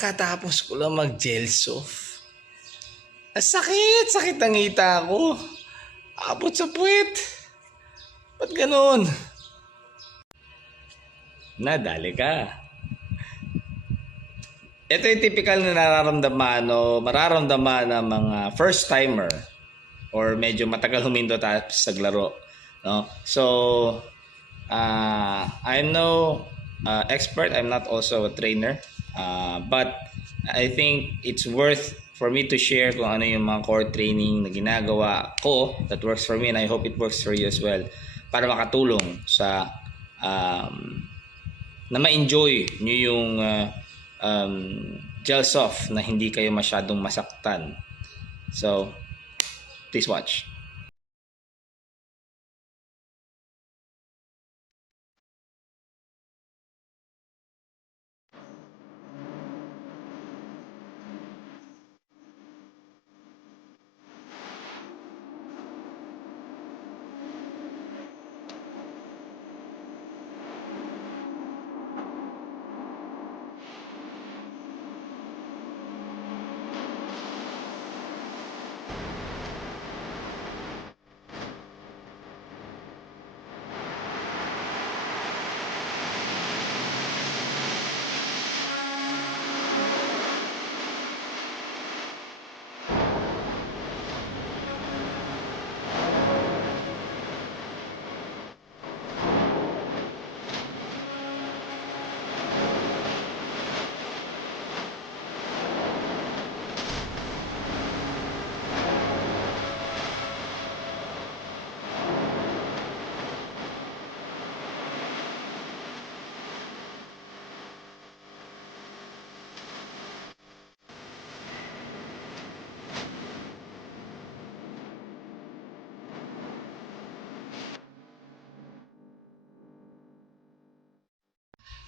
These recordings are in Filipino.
Kakatapos ko lang mag-gel soft. Sakit ang ngita ko. Abot sa puwet. Ba't ganun? Nadali ka. Ito yung typical na nararamdaman o mararamdaman ng mga first timer or medyo matagal huminto tapos naglaro, no? So I'm no expert. I'm not also a trainer, but I think it's worth for me to share kung ano yung mga core training na ginagawa ko that works for me, and I hope it works for you as well, para makatulong sa na ma-enjoy nyo yung gel soft na hindi kayo masyadong masaktan. So please watch.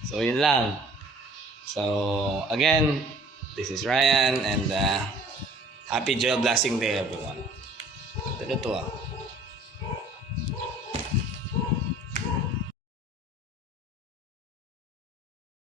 So yun lang. So again, this is Ryan, and happy gel blasting day everyone. Ito to